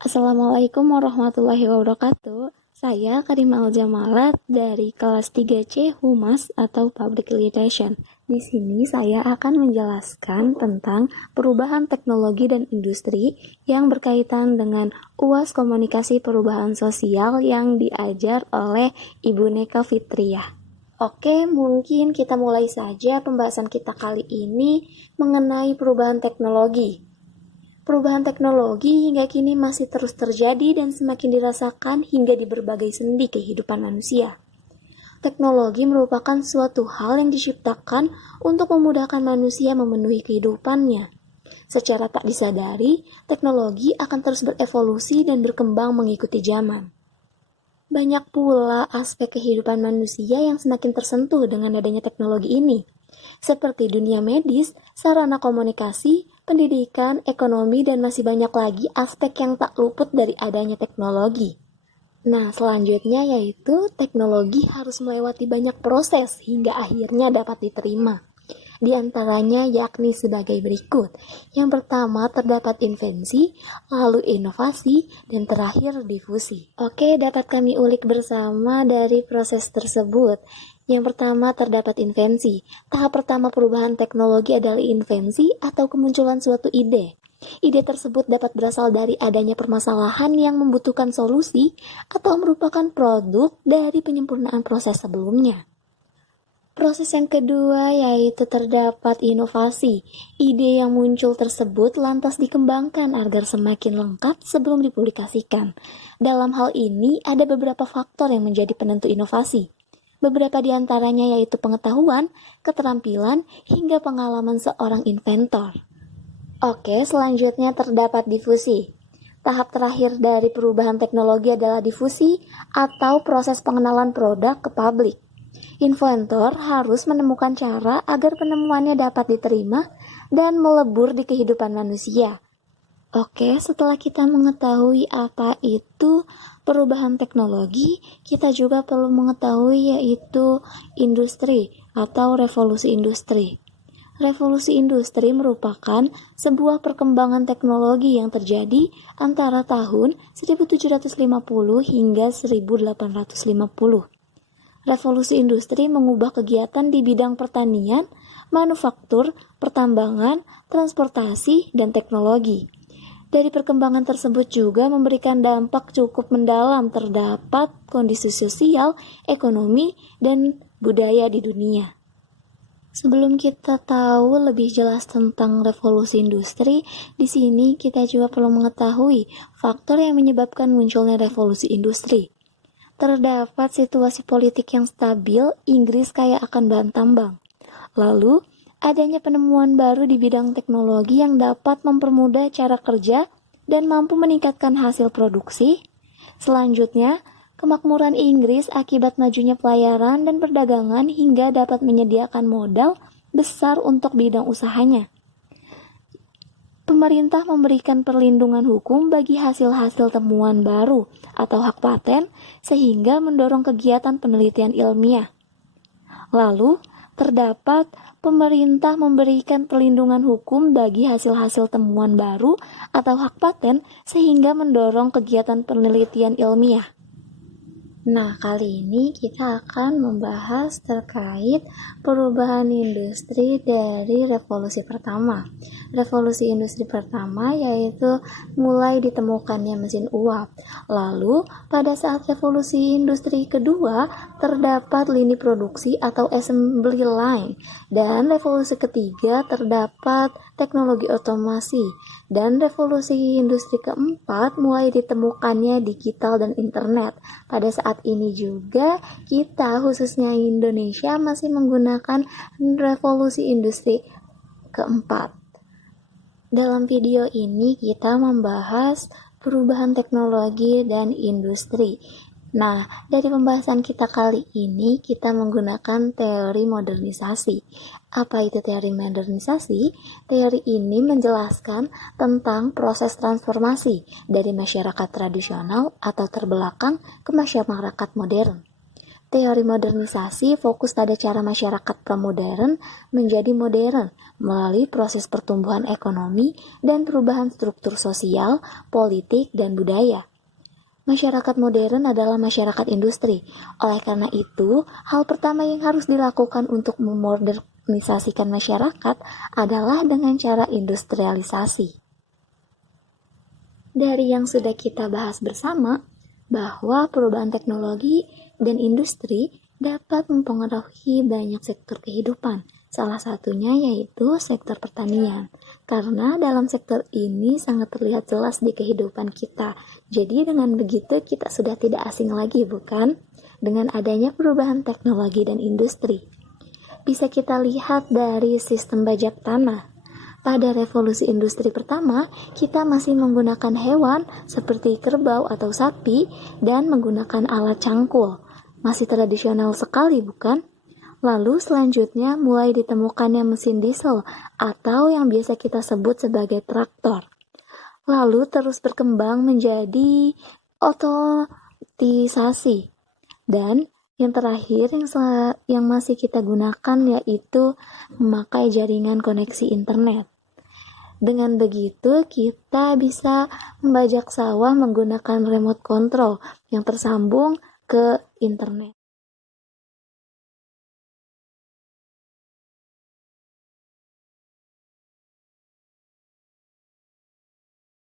Assalamualaikum warahmatullahi wabarakatuh. Saya Karim Aljamalat dari kelas 3C Humas atau Public Relation. Di sini saya akan menjelaskan tentang perubahan teknologi dan industri yang berkaitan dengan UAS Komunikasi Perubahan Sosial yang diajar oleh Ibu Neka Fitriah. Oke, mungkin kita mulai saja pembahasan kita kali ini mengenai perubahan teknologi. Perubahan teknologi hingga kini masih terus terjadi dan semakin dirasakan hingga di berbagai sendi kehidupan manusia. Teknologi merupakan suatu hal yang diciptakan untuk memudahkan manusia memenuhi kehidupannya. Secara tak disadari, teknologi akan terus berevolusi dan berkembang mengikuti zaman. Banyak pula aspek kehidupan manusia yang semakin tersentuh dengan adanya teknologi ini, seperti dunia medis, sarana komunikasi, pendidikan, ekonomi, dan masih banyak lagi aspek yang tak luput dari adanya teknologi. Nah, selanjutnya yaitu teknologi harus melewati banyak proses hingga akhirnya dapat diterima. Di antaranya yakni sebagai berikut. Yang pertama terdapat invensi, lalu inovasi, dan terakhir difusi. Oke, dapat kami ulik bersama dari proses tersebut. Yang pertama terdapat invensi. Tahap pertama perubahan teknologi adalah invensi atau kemunculan suatu ide. Ide tersebut dapat berasal dari adanya permasalahan yang membutuhkan solusi atau merupakan produk dari penyempurnaan proses sebelumnya. Proses yang kedua yaitu terdapat inovasi. Ide yang muncul tersebut lantas dikembangkan agar semakin lengkap sebelum dipublikasikan. Dalam hal ini ada beberapa faktor yang menjadi penentu inovasi. Beberapa di antaranya yaitu pengetahuan, keterampilan, hingga pengalaman seorang inventor. Oke, selanjutnya terdapat difusi. Tahap terakhir dari perubahan teknologi adalah difusi atau proses pengenalan produk ke publik. Inventor harus menemukan cara agar penemuannya dapat diterima dan melebur di kehidupan manusia. Oke, setelah kita mengetahui apa itu perubahan teknologi, kita juga perlu mengetahui yaitu industri atau revolusi industri. Revolusi industri merupakan sebuah perkembangan teknologi yang terjadi antara tahun 1750 hingga 1850. Revolusi industri mengubah kegiatan di bidang pertanian, manufaktur, pertambangan, transportasi, dan teknologi. Dari perkembangan tersebut juga memberikan dampak cukup mendalam terdapat kondisi sosial, ekonomi, dan budaya di dunia. Sebelum kita tahu lebih jelas tentang revolusi industri, di sini kita juga perlu mengetahui faktor yang menyebabkan munculnya revolusi industri. Terdapat situasi politik yang stabil, Inggris kaya akan bahan tambang. Lalu, adanya penemuan baru di bidang teknologi yang dapat mempermudah cara kerja dan mampu meningkatkan hasil produksi. Selanjutnya, kemakmuran Inggris akibat majunya pelayaran dan perdagangan hingga dapat menyediakan modal besar untuk bidang usahanya. Pemerintah memberikan perlindungan hukum bagi hasil-hasil temuan baru atau hak paten sehingga mendorong kegiatan penelitian ilmiah. Lalu, terdapat pemerintah memberikan perlindungan hukum bagi hasil-hasil temuan baru atau hak paten sehingga mendorong kegiatan penelitian ilmiah. Nah, kali ini kita akan membahas terkait perubahan industri dari revolusi pertama. Revolusi industri pertama yaitu mulai ditemukannya mesin uap. Lalu, pada saat revolusi industri kedua, terdapat lini produksi atau assembly line. Dan revolusi ketiga terdapat teknologi otomasi. Dan revolusi industri keempat mulai ditemukannya digital dan internet. Pada saat ini juga kita khususnya Indonesia masih menggunakan revolusi industri keempat. Dalam video ini kita membahas perubahan teknologi dan industri. Nah, dari pembahasan kita kali ini kita menggunakan teori modernisasi. Apa itu teori modernisasi? Teori ini menjelaskan tentang proses transformasi dari masyarakat tradisional atau terbelakang ke masyarakat modern. Teori modernisasi fokus pada cara masyarakat pramodern menjadi modern melalui proses pertumbuhan ekonomi dan perubahan struktur sosial, politik, dan budaya. Masyarakat modern adalah masyarakat industri. Oleh karena itu, hal pertama yang harus dilakukan untuk memodernisasikan masyarakat adalah dengan cara industrialisasi. Dari yang sudah kita bahas bersama, bahwa perubahan teknologi dan industri dapat mempengaruhi banyak sektor kehidupan. Salah satunya yaitu sektor pertanian. Karena dalam sektor ini sangat terlihat jelas di kehidupan kita. Jadi dengan begitu kita sudah tidak asing lagi, bukan? Dengan adanya perubahan teknologi dan industri. Bisa kita lihat dari sistem bajak tanah. Pada revolusi industri pertama, kita masih menggunakan hewan seperti kerbau atau sapi dan menggunakan alat cangkul. Masih tradisional sekali, bukan? Lalu selanjutnya mulai ditemukannya mesin diesel atau yang biasa kita sebut sebagai traktor. Lalu terus berkembang menjadi otomatisasi. Dan yang terakhir yang masih kita gunakan yaitu memakai jaringan koneksi internet. Dengan begitu kita bisa membajak sawah menggunakan remote control yang tersambung ke internet.